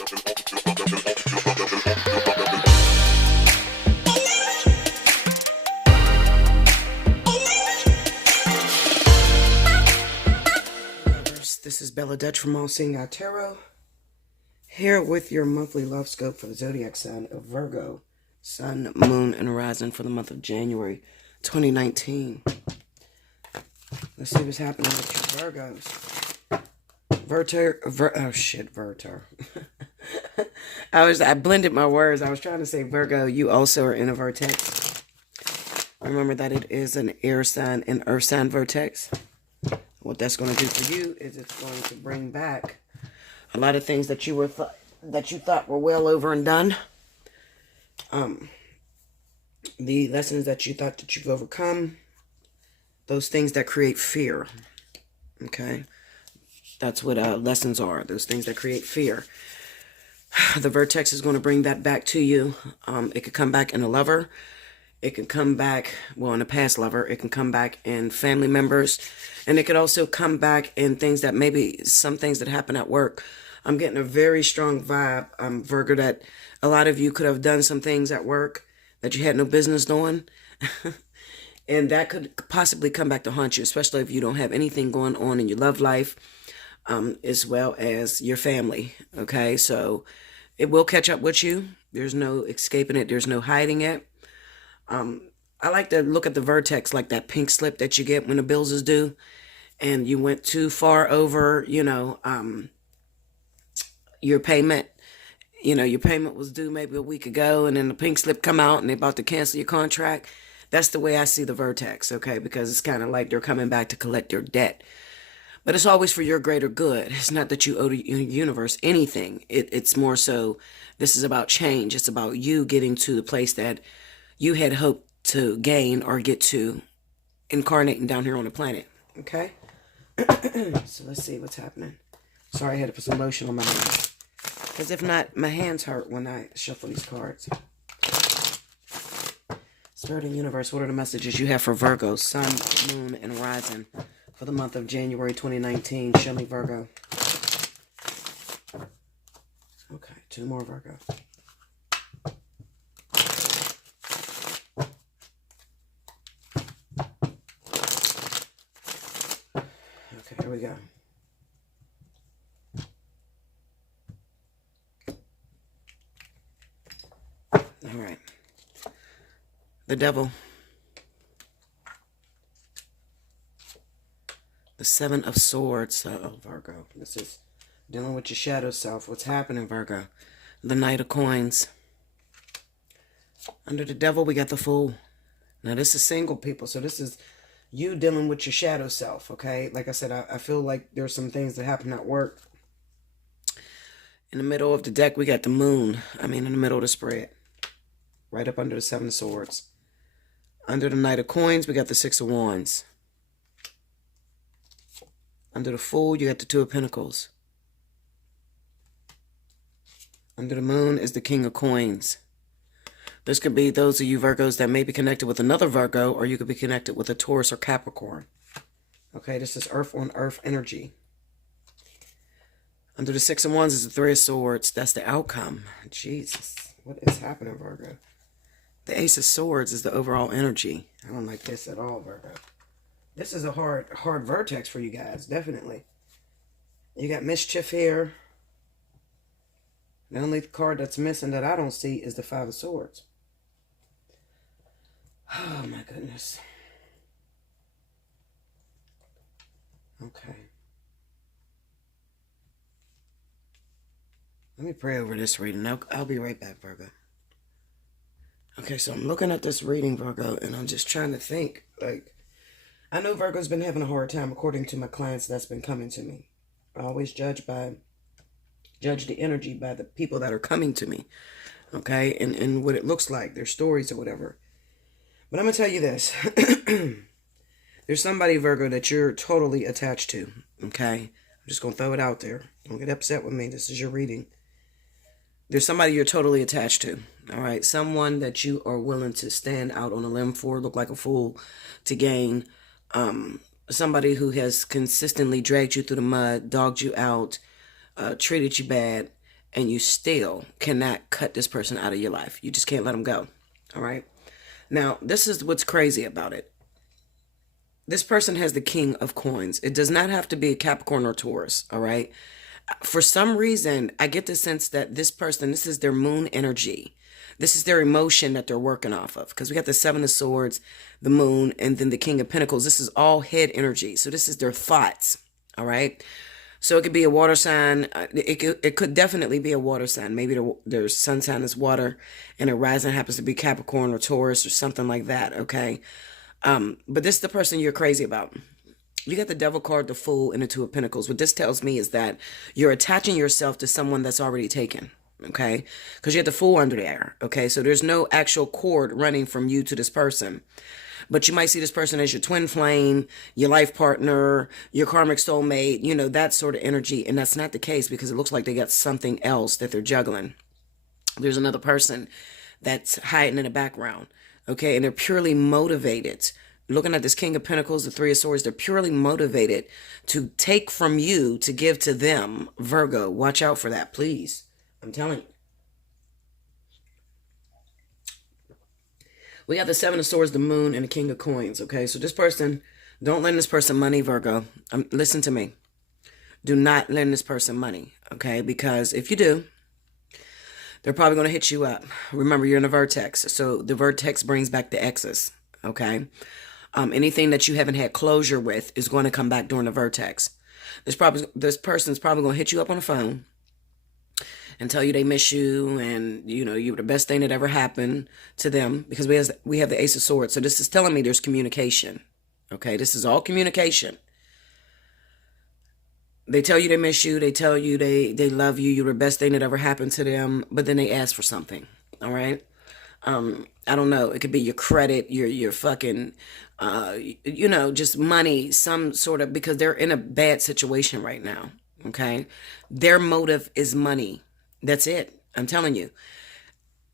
This is Bella Dutch from Allseeingeyetarot, here with your monthly love scope for the zodiac sign of Virgo, Sun, Moon, and Horizon for the month of January 2019. Let's see what's happening with your Virgos. Verter. I blended my words. I was trying to say Virgo. You also are in a vertex. Remember that it is an air sign and earth sign vertex. What that's going to do for you is it's going to bring back a lot of things that you thought were well over and done. The lessons that you thought that you've overcome. Those things that create fear. Okay? That's what lessons are. Those things that create fear. The vertex is going to bring that back to you. It could come back in a lover. It can come back, well, in a past lover. It can come back in family members. And it could also come back in things that maybe, some things that happen at work. I'm getting a very strong vibe, Virgo, that a lot of you could have done some things at work that you had no business doing. And that could possibly come back to haunt you, especially if you don't have anything going on in your love life, as well as your family. Okay, so it will catch up with you. There's no escaping it. There's no hiding it. I like to look at the vertex like that pink slip that you get when the bills is due and you went too far over, your payment. Your payment was due maybe a week ago and then the pink slip come out and they're about to cancel your contract. That's the way I see the vertex, okay? Because it's kind of like they're coming back to collect their debt. But it's always for your greater good. It's not that you owe the universe anything. It's more so this is about change. It's about you getting to the place that you had hoped to gain or get to incarnating down here on the planet. Okay? So let's see what's happening. Sorry, I had to put some lotion on my hands. Because if not, my hands hurt when I shuffle these cards. Spirit and Universe, what are the messages you have for Virgo, Sun, Moon, and Horizon for the month of January 2019? Show me Virgo. Okay, two more Virgo. Okay, here we go. All right. The Devil. The Seven of Swords. Uh-oh, Virgo. This is dealing with your shadow self. What's happening, Virgo? The Knight of Coins. Under the Devil, we got the Fool. Now, this is single, people. So this is you dealing with your shadow self, okay? Like I said, I feel like there's some things that happen at work. In the middle of the deck, we got the Moon. In the middle of the spread. Right up under the Seven of Swords. Under the Knight of Coins, we got the Six of Wands. Under the Fool, you got the Two of Pentacles. Under the Moon is the King of Coins. This could be those of you Virgos that may be connected with another Virgo, or you could be connected with a Taurus or Capricorn. Okay, this is Earth on Earth energy. Under the Six of Wands is the Three of Swords. That's the outcome. Jesus, what is happening, Virgo? The Ace of Swords is the overall energy. I don't like this at all, Virgo. This is a hard vertex for you guys, definitely. You got mischief here. The only card that's missing that I don't see is the Five of Swords. Oh, my goodness. Okay. Let me pray over this reading. I'll be right back, Virgo. Okay, so I'm looking at this reading, Virgo, and I'm just trying to think. I know Virgo's been having a hard time according to my clients that's been coming to me. I always judge the energy by the people that are coming to me. Okay, and what it looks like, their stories or whatever. But I'm going to tell you this. There's somebody, Virgo, that you're totally attached to. Okay, I'm just going to throw it out there. Don't get upset with me. This is your reading. There's somebody you're totally attached to. All right, someone that you are willing to stand out on a limb for, look like a fool to gain. Somebody who has consistently dragged you through the mud, dogged you out, treated you bad, and you still cannot cut this person out of your life. You just can't let them go. All right. Now, this is what's crazy about it. This person has the King of Coins. It does not have to be a Capricorn or Taurus. All right. For some reason, I get the sense that this person, this is their moon energy. This is their emotion that they're working off of. Because we got the Seven of Swords, the moon, and then the King of Pentacles. This is all head energy. So this is their thoughts. All right. So it could be a water sign. It could definitely be a water sign. Maybe their sun sign is water and their rising happens to be Capricorn or Taurus or something like that. Okay. But this is the person you're crazy about. You got the Devil card, the Fool, and the Two of Pentacles. What this tells me is that you're attaching yourself to someone that's already taken. Okay. Because you have the Fool under there. Okay. So there's no actual cord running from you to this person. But you might see this person as your twin flame, your life partner, your karmic soulmate, you know, that sort of energy. And that's not the case because it looks like they got something else that they're juggling. There's another person that's hiding in the background. Okay. And they're purely motivated. Looking at this King of Pentacles, the Three of Swords, they're purely motivated to take from you to give to them. Virgo, watch out for that, please. I'm telling you. We got the Seven of Swords, the Moon, and the King of Coins, okay? So this person, don't lend this person money, Virgo. Listen to me. Do not lend this person money, okay? Because if you do, they're probably going to hit you up. Remember, you're in a vertex. So the vertex brings back the X's, okay? Anything that you haven't had closure with is going to come back during the vertex. This person's probably going to hit you up on the phone and tell you they miss you and, you know, you were the best thing that ever happened to them because we have the Ace of Swords. So this is telling me there's communication. Okay, this is all communication. They tell you they miss you. They tell you they love you. You're the best thing that ever happened to them. But then they ask for something. All right. I don't know. It could be your credit, your fucking, you know, just money, some sort of, because they're in a bad situation right now. Okay. Their motive is money. That's it. I'm telling you.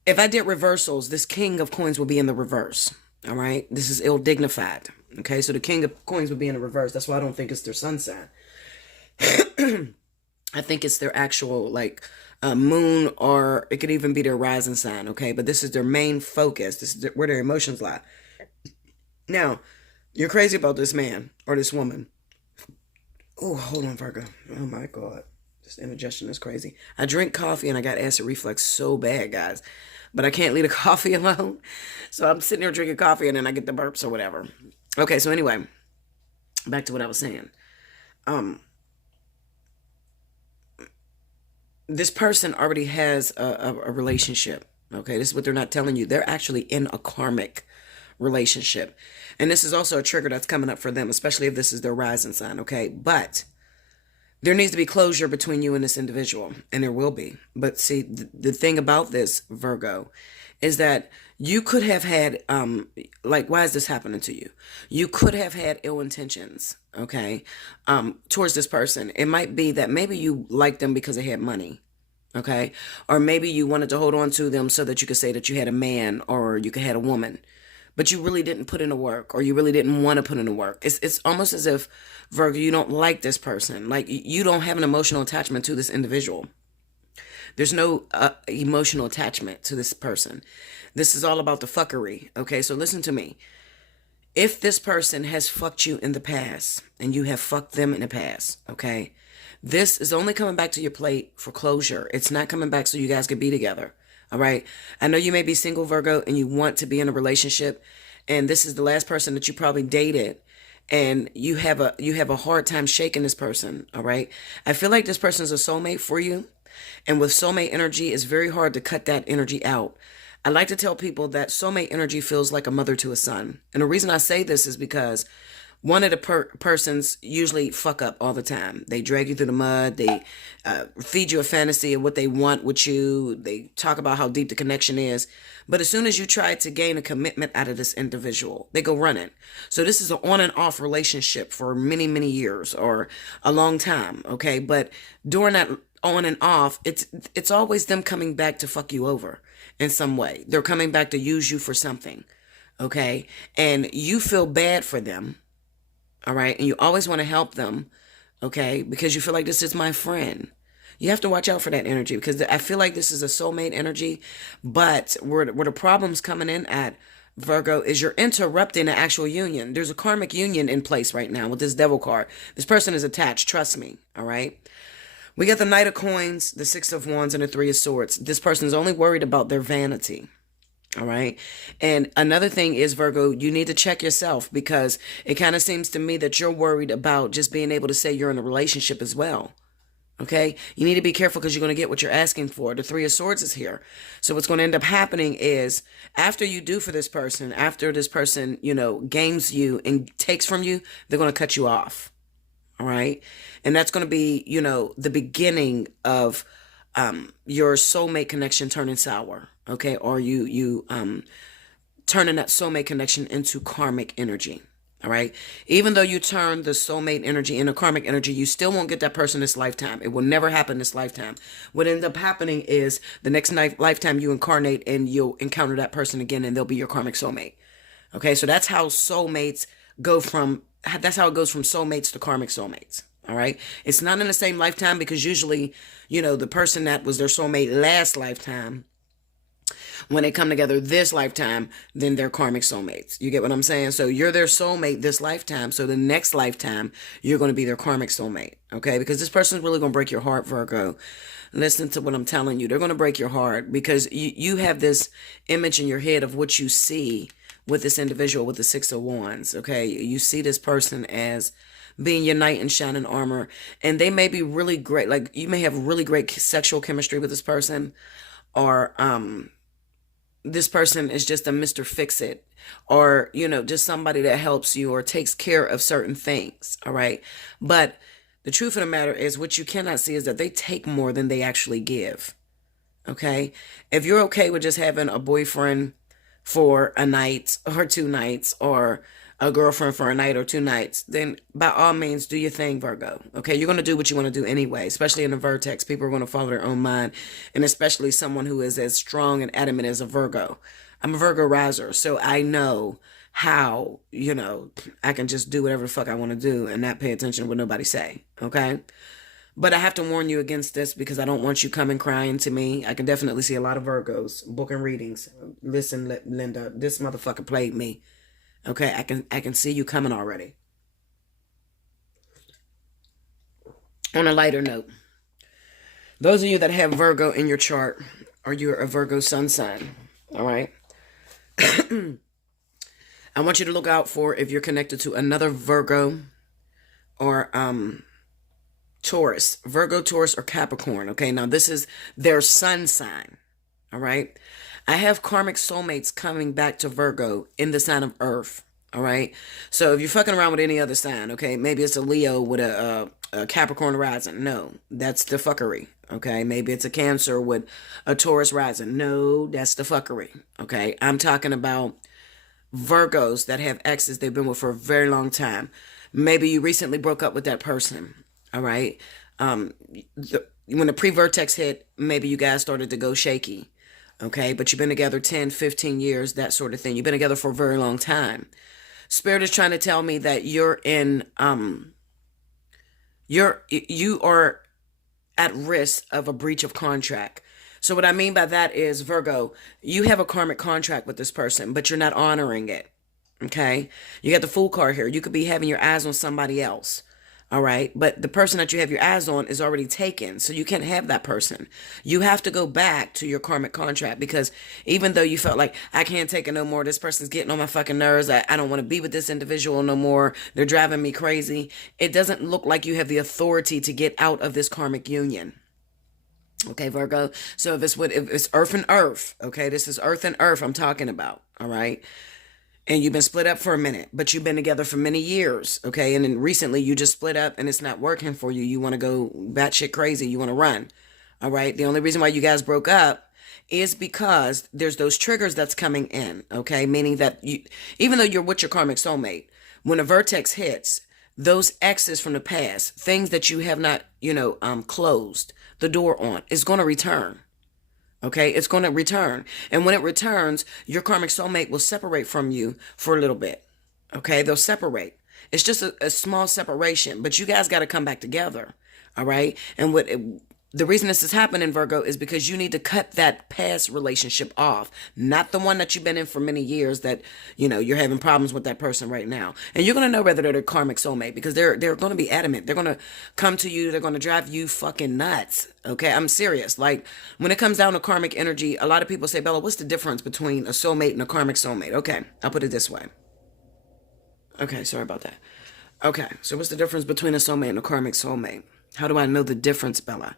If I did reversals, this King of Coins will be in the reverse. All right. This is ill-dignified. Okay. So the King of Coins will be in the reverse. That's why I don't think it's their sun sign. I think it's their actual, like, moon, or it could even be their rising sign. Okay. But this is their main focus. This is where their emotions lie. Now, you're crazy about this man or this woman. Oh, hold on, Virgo. Oh, my God. This indigestion is crazy. I drink coffee and I got acid reflux so bad, guys. But I can't leave the coffee alone. So I'm sitting there drinking coffee and then I get the burps or whatever. Okay, so anyway, back to what I was saying. This person already has a relationship. Okay, this is what they're not telling you. They're actually in a karmic relationship. And this is also a trigger that's coming up for them, especially if this is their rising sign. Okay, but there needs to be closure between you and this individual, and there will be. But see, the thing about this, Virgo, is that you could have had, like, why is this happening to you? You could have had ill intentions, okay, towards this person. It might be that maybe you liked them because they had money, okay? Or maybe you wanted to hold on to them so that you could say that you had a man or you could have a woman. But you really didn't put in the work, or you really didn't want to put in the work. It's almost as if, Virgo, you don't like this person. Like, you don't have an emotional attachment to this individual. There's no emotional attachment to this person. This is all about the fuckery. Okay, so listen to me. If this person has fucked you in the past, and you have fucked them in the past, okay, this is only coming back to your plate for closure. It's not coming back so you guys can be together. All right. I know you may be single, Virgo, and you want to be in a relationship, and this is the last person that you probably dated, and you have a hard time shaking this person. All right. I feel like this person is a soulmate for you, and with soulmate energy, it's very hard to cut that energy out. I like to tell people that soulmate energy feels like a mother to a son, and the reason I say this is because one of the persons usually fuck up all the time. They drag you through the mud. They feed you a fantasy of what they want with you. They talk about how deep the connection is. But as soon as you try to gain a commitment out of this individual, they go running. So this is an on and off relationship for many, many years or a long time. Okay. But during that on and off, it's always them coming back to fuck you over in some way. They're coming back to use you for something. Okay. And you feel bad for them. All right. And you always want to help them. Okay. Because you feel like this is my friend. You have to watch out for that energy, because I feel like this is a soulmate energy, but where the problem's coming in at, Virgo, is you're interrupting an actual union. There's a karmic union in place right now with this devil card. This person is attached, trust me, all right? We got the Knight of Coins, the Six of Wands, and the Three of Swords. This person's only worried about their vanity. All right. And another thing is, Virgo, you need to check yourself, because it kind of seems to me that you're worried about just being able to say you're in a relationship as well. Okay. You need to be careful, because you're going to get what you're asking for. The Three of Swords is here. So what's going to end up happening is, after you do for this person, after this person, games you and takes from you, they're going to cut you off. All right. And that's going to be, the beginning of your soulmate connection turning sour. Okay. Or you turning that soulmate connection into karmic energy. All right. Even though you turn the soulmate energy into karmic energy, you still won't get that person this lifetime. It will never happen this lifetime. What ends up happening is the next lifetime you incarnate and you'll encounter that person again, and they'll be your karmic soulmate. Okay. So that's how soulmates that's how it goes from soulmates to karmic soulmates. All right. It's not in the same lifetime, because usually, the person that was their soulmate last lifetime, when they come together this lifetime, then they're karmic soulmates. You get what I'm saying? So you're their soulmate this lifetime. So the next lifetime, you're going to be their karmic soulmate. Okay. Because this person's really going to break your heart, Virgo. Listen to what I'm telling you. They're going to break your heart, because you have this image in your head of what you see with this individual with the Six of Wands. Okay. You see this person as being your knight in shining armor, and they may be really great. Like, you may have really great sexual chemistry with this person, or, this person is just a Mr. Fix-It, or, just somebody that helps you or takes care of certain things. All right. But the truth of the matter is, what you cannot see is that they take more than they actually give. Okay. If you're okay with just having a boyfriend for a night or 2 nights, or a girlfriend for a night or 2 nights, then by all means do your thing, Virgo. Okay, you're going to do what you want to do anyway, especially in the vertex. People are going to follow their own mind, and especially someone who is as strong and adamant as a Virgo. I'm a Virgo riser, so I know how, I can just do whatever the fuck I want to do and not pay attention to what nobody say. Okay. But I have to warn you against this, because I don't want you coming crying to me. I can definitely see a lot of Virgos booking readings. Listen, Linda, this motherfucker played me. Okay, I can see you coming already. On a lighter note, those of you that have Virgo in your chart, or you're a Virgo sun sign, all right? I want you to look out for if you're connected to another Virgo or Taurus. Virgo, Taurus, or Capricorn. Okay, now this is their sun sign, all right? I have karmic soulmates coming back to Virgo in the sign of Earth. All right. So if you're fucking around with any other sign, okay, maybe it's a Leo with a Capricorn rising. No, that's the fuckery. Okay. Maybe it's a Cancer with a Taurus rising. No, that's the fuckery. Okay. I'm talking about Virgos that have exes they've been with for a very long time. Maybe you recently broke up with that person. All right. When the pre-vertex hit, maybe you guys started to go shaky. Okay, but you've been together 10, 15 years, that sort of thing. You've been together for a very long time. Spirit is trying to tell me that you are at risk of a breach of contract. So what I mean by that is, Virgo, you have a karmic contract with this person, but you're not honoring it. Okay, you got the Fool card here. You could be having your eyes on somebody else. All right. But the person that you have your eyes on is already taken. So you can't have that person. You have to go back to your karmic contract, because even though you felt like, I can't take it no more, this person's getting on my fucking nerves, I don't want to be with this individual no more, they're driving me crazy, it doesn't look like you have the authority to get out of this karmic union. Okay, Virgo. So if it's earth and earth, okay, this is earth and earth I'm talking about. All right. And you've been split up for a minute, but you've been together for many years, okay? And then recently you just split up and it's not working for you. You want to go batshit crazy. You want to run, all right? The only reason why you guys broke up is because there's those triggers that's coming in, okay? Meaning that even though you're with your karmic soulmate, when a vertex hits, those exes from the past, things that you have not, closed the door on, is going to return. Okay, it's going to return. And when it returns, your karmic soulmate will separate from you for a little bit. Okay, they'll separate. It's just a small separation, but you guys got to come back together. All right. And The reason this is happening, Virgo, is because you need to cut that past relationship off. Not the one that you've been in for many years that, you're having problems with that person right now. And you're going to know whether they're a karmic soulmate because they're going to be adamant. They're going to come to you. They're going to drive you fucking nuts. Okay, I'm serious. Like, when it comes down to karmic energy, a lot of people say, Bella, what's the difference between a soulmate and a karmic soulmate? Okay, I'll put it this way. Okay, sorry about that. Okay, so what's the difference between a soulmate and a karmic soulmate? How do I know the difference, Bella?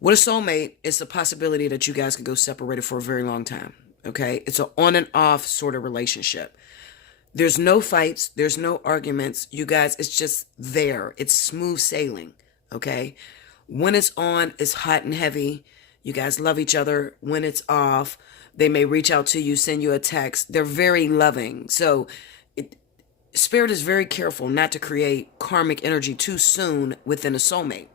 With a soulmate, it's a possibility that you guys could go separated for a very long time. Okay? It's an on and off sort of relationship. There's no fights. There's no arguments. You guys, it's just there. It's smooth sailing. Okay? When it's on, it's hot and heavy. You guys love each other. When it's off, they may reach out to you, send you a text. They're very loving. So, Spirit is very careful not to create karmic energy too soon within a soulmate.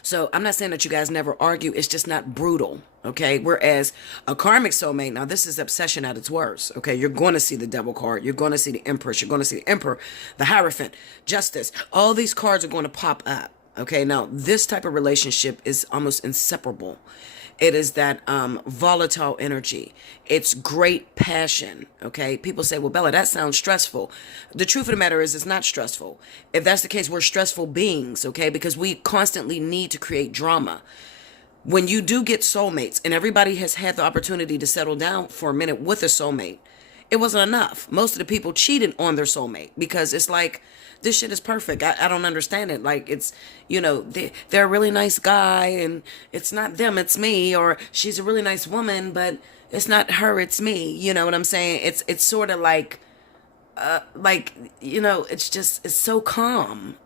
So I'm not saying that you guys never argue. It's just not brutal. Okay. Whereas a karmic soulmate, now this is obsession at its worst. Okay. You're going to see the devil card. You're going to see the empress. You're going to see the emperor, the hierophant, justice. All these cards are going to pop up. Okay. Now this type of relationship is almost inseparable. It is that volatile energy. It's great passion. Okay. People say, well, Bella, that sounds stressful. The truth of the matter is it's not stressful. If that's the case, we're stressful beings. Okay. Because we constantly need to create drama. When you do get soulmates, and everybody has had the opportunity to settle down for a minute with a soulmate, it wasn't enough. Most of the people cheated on their soulmate because it's like, this shit is perfect. I don't understand it. Like, it's, they're a really nice guy and it's not them, it's me. Or she's a really nice woman, but it's not her, it's me. You know what I'm saying? It's sort of like, it's so calm.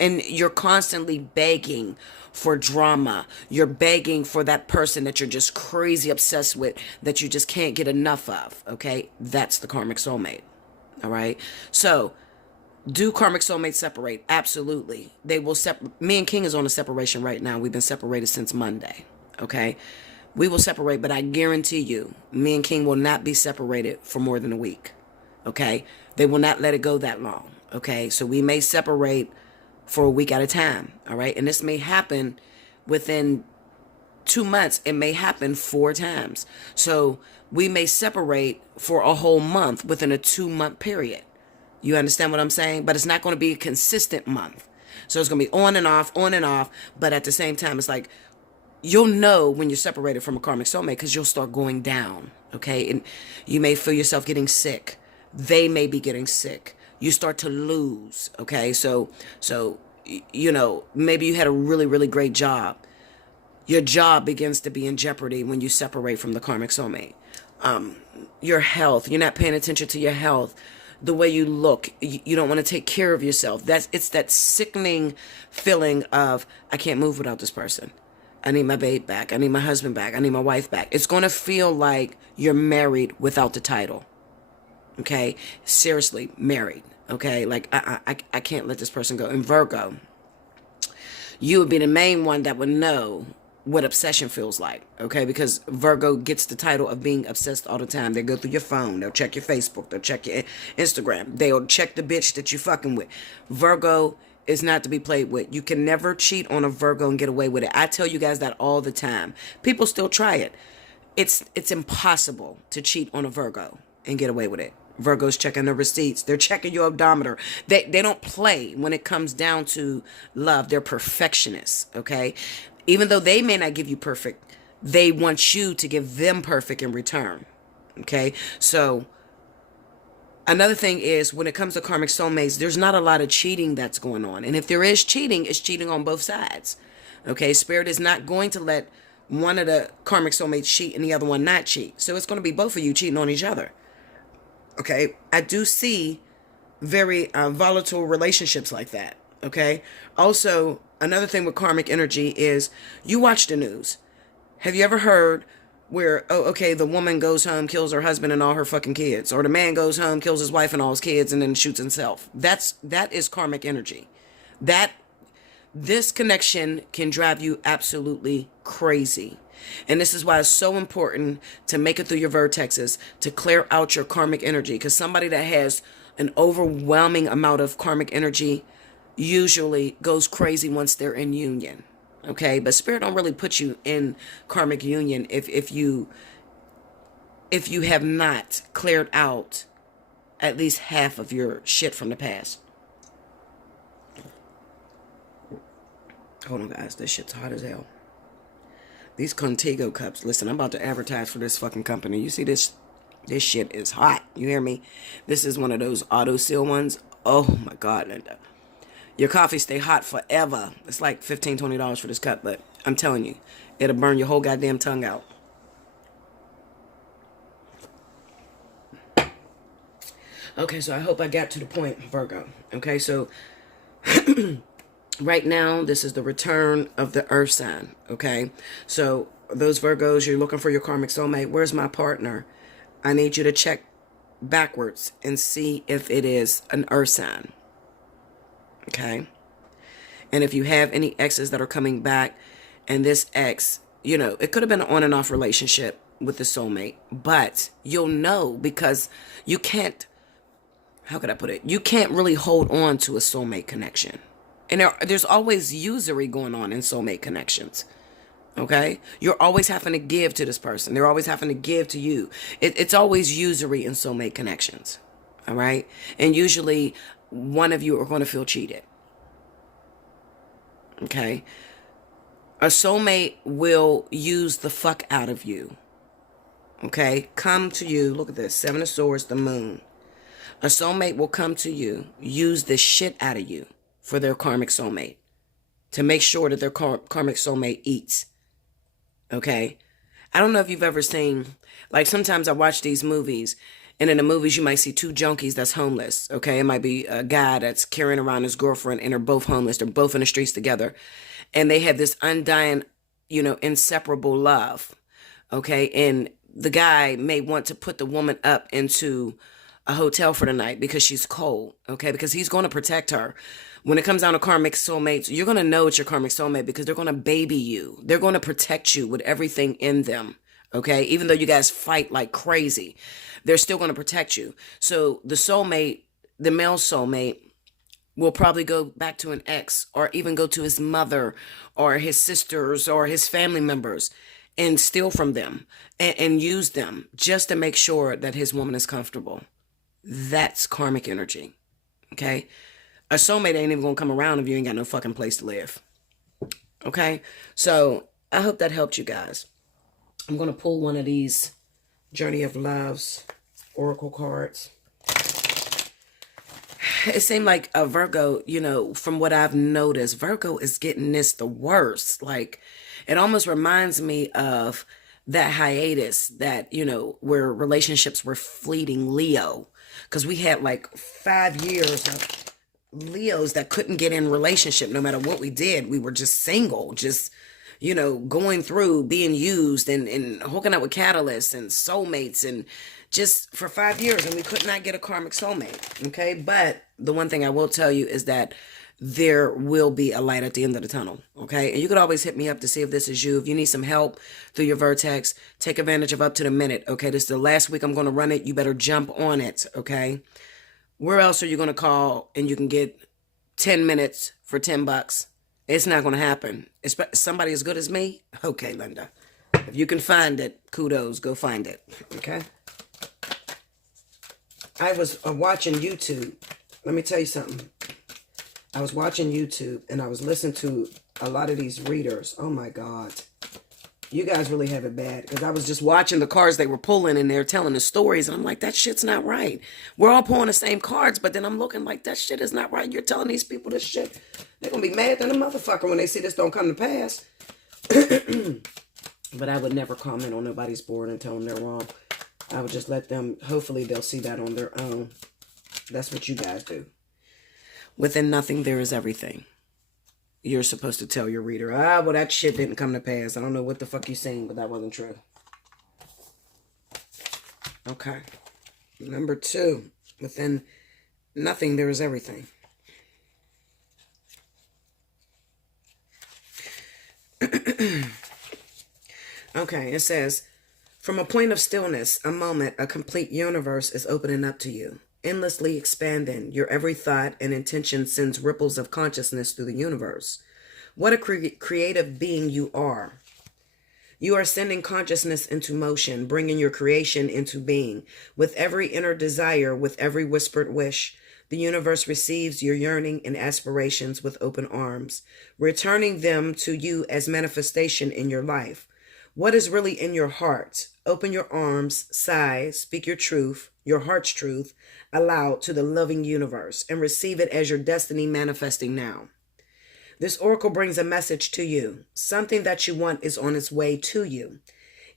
And you're constantly begging for drama. You're begging for that person that you're just crazy obsessed with, that you just can't get enough of. Okay? That's the karmic soulmate. All right? So, do karmic soulmates separate? Absolutely. They will me and King is on a separation right now. We've been separated since Monday. Okay? We will separate, but I guarantee you, me and King will not be separated for more than a week. Okay? They will not let it go that long. Okay? So we may separate for a week at a time. All right? And this may happen within 2 months. It may happen 4 times. So we may separate for a whole month within a 2-month period. You understand what I'm saying? But it's not going to be a consistent month. So it's going to be on and off. But at the same time, it's like, you'll know when you're separated from a karmic soulmate because you'll start going down. Okay? And you may feel yourself getting sick. They may be getting sick. You start to lose. Okay? So, maybe you had a really, really great job. Your job begins to be in jeopardy when you separate from the karmic soulmate. Your health. You're not paying attention to your health. The way you look, you don't want to take care of yourself. It's that sickening feeling of, I can't move without this person. I need my babe back. I need my husband back. I need my wife back. It's going to feel like you're married without the title. Okay? Seriously, married. Okay? Like, I can't let this person go. In Virgo, you would be the main one that would know what obsession feels like, okay? Because Virgo gets the title of being obsessed all the time. They go through your phone. They'll check your Facebook. They'll check your Instagram. They'll check the bitch that you fucking with. Virgo is not to be played with. You can never cheat on a Virgo and get away with it. I tell you guys that all the time. People still try it. It's impossible to cheat on a Virgo and get away with it. Virgos checking their receipts. They're checking your odometer. They don't play when it comes down to love. They're perfectionists, okay? Even though they may not give you perfect, they want you to give them perfect in return. Okay? So, another thing is, when it comes to karmic soulmates, there's not a lot of cheating that's going on. And if there is cheating, it's cheating on both sides. Okay? Spirit is not going to let one of the karmic soulmates cheat and the other one not cheat. So, it's going to be both of you cheating on each other. Okay? I do see very volatile relationships like that. Okay? Also, another thing with karmic energy is, you watch the news. Have you ever heard where, the woman goes home, kills her husband and all her fucking kids, or the man goes home, kills his wife and all his kids, and then shoots himself? That is karmic energy. This connection can drive you absolutely crazy. And this is why it's so important to make it through your vertexes, to clear out your karmic energy, because somebody that has an overwhelming amount of karmic energy usually goes crazy once they're in union. Okay, but spirit don't really put you in karmic union if you have not cleared out at least half of your shit from the past. Hold on, guys. This shit's hot as hell. These Contigo cups. Listen, I'm about to advertise for this fucking company. You see this? This shit is hot. You hear me? This is one of those auto seal ones. Oh my God, Linda. Your coffee stay hot forever. It's like $15, $20 for this cup, but I'm telling you, it'll burn your whole goddamn tongue out. Okay, so I hope I got to the point, Virgo. Okay, so right now, this is the return of the earth sign. Okay, so those Virgos, you're looking for your karmic soulmate. Where's my partner? I need you to check backwards and see if it is an earth sign. Okay, and if you have any exes that are coming back, and this ex, you know, it could have been an on and off relationship with the soulmate, but you'll know because you can't, how could I put it? You can't really hold on to a soulmate connection. And there's always usury going on in soulmate connections. Okay? You're always having to give to this person. They're always having to give to you. It's always usury in soulmate connections. All right? And usually one of you are going to feel cheated. Okay? A soulmate will use the fuck out of you. Okay? Come to you. Look at this. 7 of Swords, the moon. A soulmate will come to you, use the shit out of you for their karmic soulmate. To make sure that their karmic soulmate eats. Okay? I don't know if you've ever seen, like sometimes I watch these movies, and in the movies you might see 2 junkies that's homeless. Okay? It might be a guy that's carrying around his girlfriend and they're both homeless. They're both in the streets together. And they have this undying, you know, inseparable love. Okay? And the guy may want to put the woman up into a hotel for the night because she's cold. Okay? Because he's going to protect her. When it comes down to karmic soulmates, you're going to know it's your karmic soulmate because they're going to baby you. They're going to protect you with everything in them. Okay? Even though you guys fight like crazy, they're still going to protect you. So the soulmate, the male soulmate, will probably go back to an ex or even go to his mother or his sisters or his family members and steal from them and use them just to make sure that his woman is comfortable. That's karmic energy. Okay? A soulmate ain't even gonna come around if you ain't got no fucking place to live. Okay? So, I hope that helped you guys. I'm gonna pull one of these Journey of Love's oracle cards. It seemed like a Virgo, you know, from what I've noticed, Virgo is getting this the worst. Like, it almost reminds me of that hiatus that, you know, where relationships were fleeting, Leo. Because we had like 5 years of Leos that couldn't get in relationship no matter what we did. We were just single, just, you know, going through, being used and hooking up with catalysts and soulmates and just for 5 years, and we could not get a karmic soulmate. Okay? But the one thing I will tell you is that there will be a light at the end of the tunnel. Okay? And you could always hit me up to see if this is you. If you need some help through your vertex, take advantage of up to the minute. Okay? This is the last week I'm going to run it. You better jump on it. Okay? Where else are you going to call and you can get 10 minutes for $10? It's not going to happen. Somebody as good as me? Okay, Linda. If you can find it, kudos. Go find it. Okay? I was watching YouTube. Let me tell you something. I was watching YouTube and I was listening to a lot of these readers. Oh my God. You guys really have it bad. Because I was just watching the cards they were pulling and they're telling the stories. And I'm like, that shit's not right. We're all pulling the same cards. But then I'm looking like, that shit is not right. You're telling these people this shit. They're going to be mad than a motherfucker when they see this don't come to pass. But I would never comment on nobody's board and tell them they're wrong. I would just let them, hopefully they'll see that on their own. That's what you guys do. Within nothing, there is everything. You're supposed to tell your reader, well, that shit didn't come to pass. I don't know what the fuck you're saying, but that wasn't true. Okay. Number 2. Within nothing, there is everything. Okay, it says, from a point of stillness, a moment, a complete universe is opening up to you. Endlessly expanding. Your every thought and intention sends ripples of consciousness through the universe. What a creative being you are. You are sending consciousness into motion, bringing your creation into being. With every inner desire, with every whispered wish, the universe receives your yearning and aspirations with open arms, returning them to you as manifestation in your life. What is really in your heart? Open your arms, sigh, speak your truth, your heart's truth, aloud to the loving universe, and receive it as your destiny manifesting now. This oracle brings a message to you. Something that you want is on its way to you.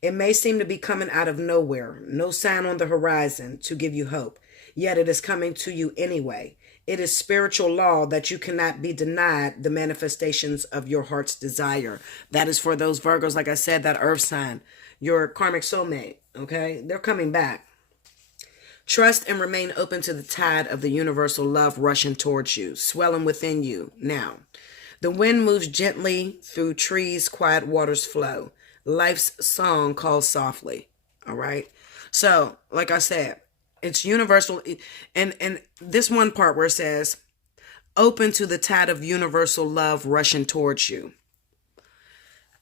It may seem to be coming out of nowhere, no sign on the horizon to give you hope, yet it is coming to you anyway. It is spiritual law that you cannot be denied the manifestations of your heart's desire. That is for those Virgos, like I said, that earth sign, your karmic soulmate, okay? They're coming back. Trust and remain open to the tide of the universal love rushing towards you, swelling within you now. The wind moves gently through trees, quiet waters flow. Life's song calls softly. All right. So, like I said, it's universal. And this one part where it says, open to the tide of universal love rushing towards you.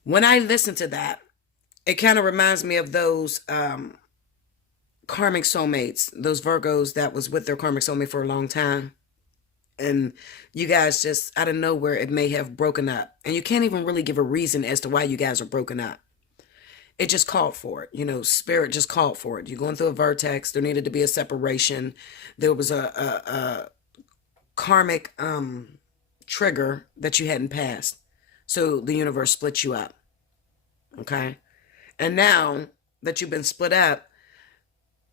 When I listen to that, it kind of reminds me of those karmic soulmates, those Virgos that was with their karmic soulmate for a long time. And you guys just out of nowhere, it may have broken up. And you can't even really give a reason as to why you guys are broken up. It just called for it. You know, spirit just called for it. You're going through a vertex. There needed to be a separation. There was a karmic trigger that you hadn't passed. So the universe split you up. Okay. And now that you've been split up,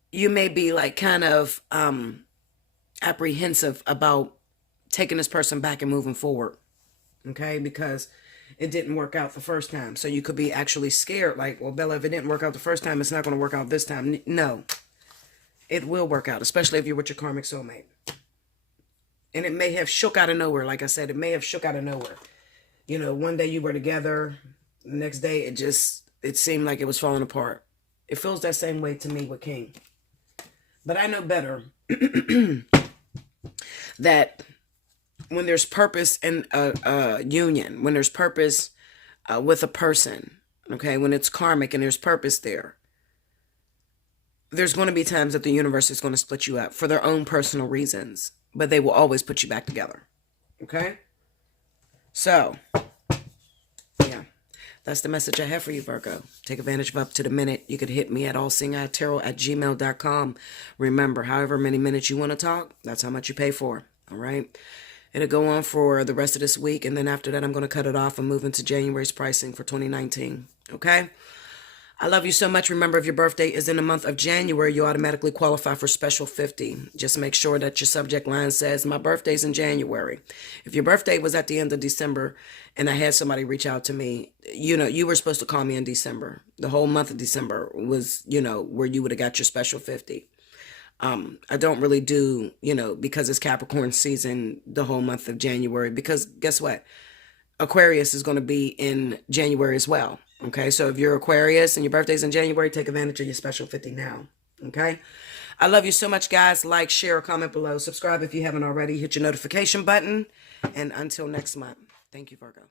you may be like kind of apprehensive about taking this person back and moving forward, okay? Because it didn't work out the first time. So you could be actually scared, like, well, Bella, if it didn't work out the first time, it's not going to work out this time. No, it will work out, especially if you're with your karmic soulmate. And it may have shook out of nowhere. Like I said, it may have shook out of nowhere. You know, one day you were together, the next day it seemed like it was falling apart. It feels that same way to me with King. But I know better that when there's purpose in a union, when there's purpose with a person, okay, when it's karmic and there's purpose there, there's going to be times that the universe is going to split you up for their own personal reasons, but they will always put you back together, okay? So, yeah, that's the message I have for you, Virgo. Take advantage of up to the minute. You could hit me at allseeingeyetarot@gmail.com. Remember, however many minutes you want to talk, that's how much you pay for, all right? It'll go on for the rest of this week, and then after that, I'm going to cut it off and move into January's pricing for 2019, okay? I love you so much. Remember, if your birthday is in the month of January, you automatically qualify for Special 50. Just make sure that your subject line says, my birthday's in January. If your birthday was at the end of December and I had somebody reach out to me, you know, you were supposed to call me in December. The whole month of December was, you know, where you would have got your Special 50. I don't really do, you know, because it's Capricorn season, the whole month of January, because guess what? Aquarius is going to be in January as well. Okay, so if you're Aquarius and your birthday's in January, take advantage of your Special 50 now. Okay, I love you so much, guys. Like, share, comment below. Subscribe if you haven't already. Hit your notification button. And until next month, thank you, Virgo.